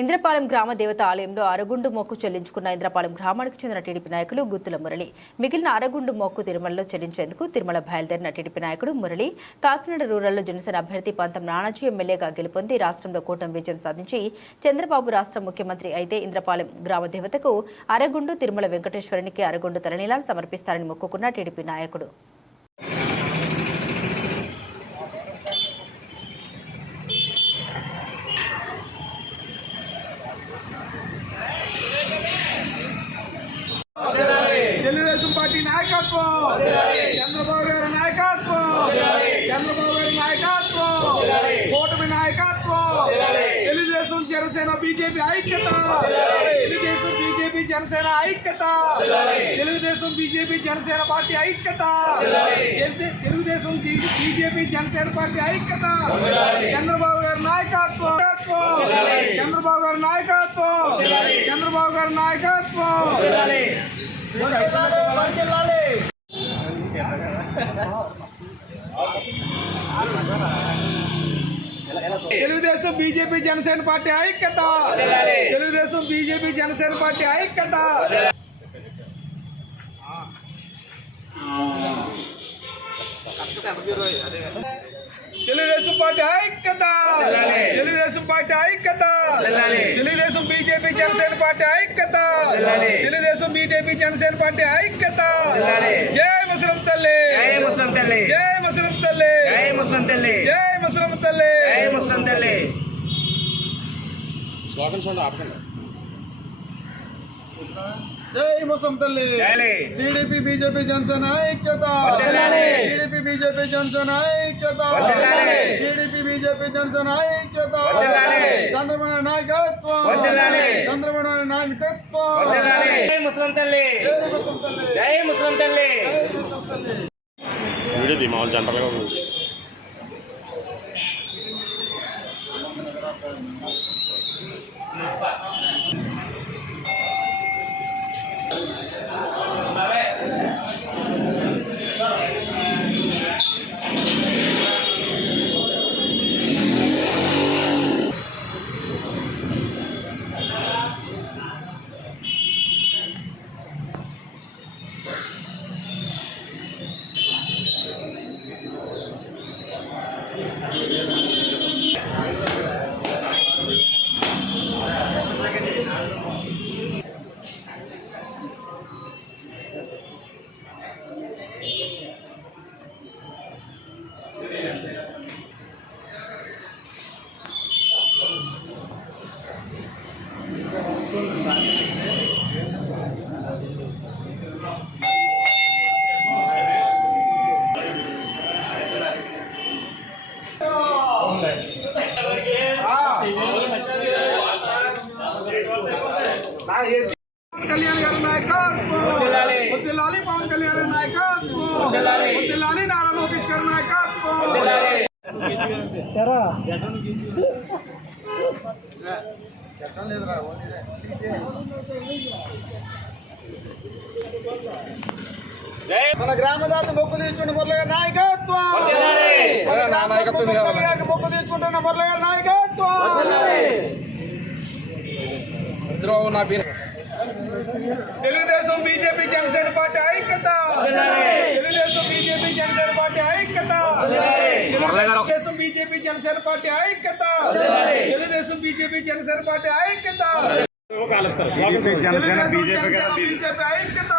ఇంద్రపాలెం గ్రామ దేవత ఆలయంలో అరగుండు మొక్కు చెల్లించుకున్న ఇంద్రపాలెం గ్రామానికి చెందిన టీడీపీ నాయకులు గుత్తుల మురళి మిగిలిన అరగుండు మొక్కు తిరుమలలో చెల్లించేందుకు తిరుమల బయలుదేరిన టీడీపీ నాయకుడు మురళి కాకినాడ రూరల్లో జనసేన అభ్యర్థి పంతం నానాజీ ఎమ్మెల్యేగా గెలుపొంది రాష్ట్రంలో కూటమి విజయం సాధించి చంద్రబాబు రాష్ట్ర ముఖ్యమంత్రి అయితే ఇంద్రపాలెం గ్రామ దేవతకు అరగుండు తిరుమల వెంకటేశ్వరునికి అరగుండు తలనీలాలు సమర్పిస్తారని మొక్కుకున్న టీడీపీ నాయకుడు. తెలుగుదేశం పార్టీ నాయకత్వం, చంద్రబాబు గారి నాయకత్వం, చంద్రబాబు గారి నాయకత్వం, కూటమి నాయకత్వం, తెలుగుదేశం జనసేన బీజేపీ ఐక్యత, తెలుగుదేశం బీజేపీ జనసేన ఐక్యత, తెలుగుదేశం బీజేపీ జనసేన పార్టీ ఐక్యత, తెలుగుదేశం బీజేపీ జనసేన పార్టీ ఐక్యత, చంద్రబాబు గారి నాయకత్వం, చంద్రబాబు గారి నాయకత్వం, చంద్రబాబు గారి నాయకత్వం. తెలుగుదేశం బీజేపీ జనసేన పార్టీ ఐక్యత, తెలుగుదేశం బీజేపీ జనసేన పార్టీ ఐక్యత. తెలుగుదేశం పార్టీ ఐక్యత, తెలుగుదేశం పార్టీ ఐక్యత, తెలుగుదేశం బీజేపీ జనసేన పార్టీ ఐక్యత, తెలుగుదేశం బీజేపీ జనసేన పార్టీ ఐక్యత. జై ముస్లిం తల్లి, జై ముస్లిం తల్లి, జై ముస్లిం తల్లి, జై ముస్లిం తల్లి, జై ముస్లిం తల్లి, జై ముస్లిం తల్లి. జై ముస్లిం తల్లి. టీడీపీ బీజేపీ జనసేన ఐక్యత, టీడీపీ బీజేపీ జనసేన ఐక్యత, టీడీపీ బీజేపీ జనసేన ఐక్యత. చంద్రబాబు నాయకత్వం, చంద్రబాబు నాయకత్వం. జై ముస్లిం తల్లి, జై ముస్లిం తల్లి. మామూలు జంటలుగా కళ్యాణ్ గారి నాయకత్వం, వద్దిల్లాలి పవన్ కళ్యాణ్ గారి నాయకత్వం, వద్దిల్లాలి నారా లోకేష్ గారి నాయకత్వం. మన గ్రామదాత మొక్కు తీర్చుకుంటే మురళి గారి నాయకత్వం, మొక్కు తీర్చుకుంటున్న మురళి గారి నాయకత్వం. తెలుగుదేశం బీజేపీ జనసేన పార్టీ ఐక్యత, తెలుగుదేశం బీజేపీ జనసేన పార్టీ ఐక్యత, తెలుగుదేశం బీజేపీ జనసేన పార్టీ ఐక్యత, తెలుగుదేశం బీజేపీ జనసేన పార్టీ ఐక్యత, బీజేపీ ఐక్యత,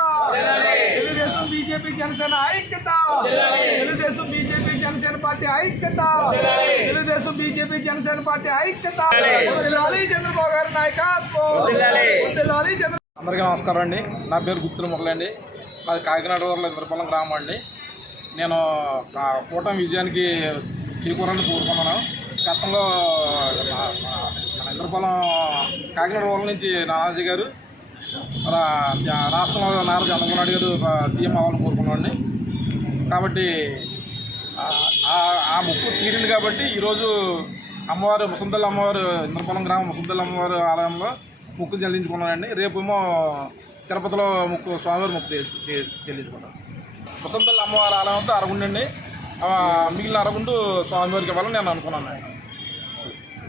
తెలుగుదేశం బీజేపీ జనసేన ఐక్యత, తెలుగుదేశం బీజేపీ జనసేన పార్టీ ఐక్యత, తెలుగుదేశం బీజేపీ జనసేన పార్టీ ఐక్యత. చంద్రబాబు గారి నాయకత్వం. అందరికీ నమస్కారం అండి. నా పేరు గుత్తుల మురళి అండి. మాది కాకినాడ రూరల్ ఇంద్రపాలెం గ్రామం అండి. నేను కూటమి విజయానికి చేకూరాలని కోరుకున్నాను. గతంలో మన ఇంద్రపాలెం కాకినాడ రూరల్ నుంచి నానాజీ గారు రాష్ట్రంలో నారా చంద్రబాబు నాయుడు గారు సీఎం అవ్వాలని కోరుకున్నాండి. కాబట్టి ఆ ముక్కు తీరింది. కాబట్టి ఈరోజు అమ్మవారు ముసంతల్లి అమ్మవారు ఇంద్రపాలెం గ్రామం ముసంతల్లి అమ్మవారు ఆలయంలో ముక్కు చెల్లించుకున్నానండి. రేపేమో తిరుపతిలో స్వామివారి ముక్కు చెల్లించుకున్నాను. ముసంతల్లి అమ్మవారి ఆలయంతో అరగుండండి, మిగిలిన అరగుండు స్వామివారికి ఇవ్వాలని నేను అనుకున్నాను.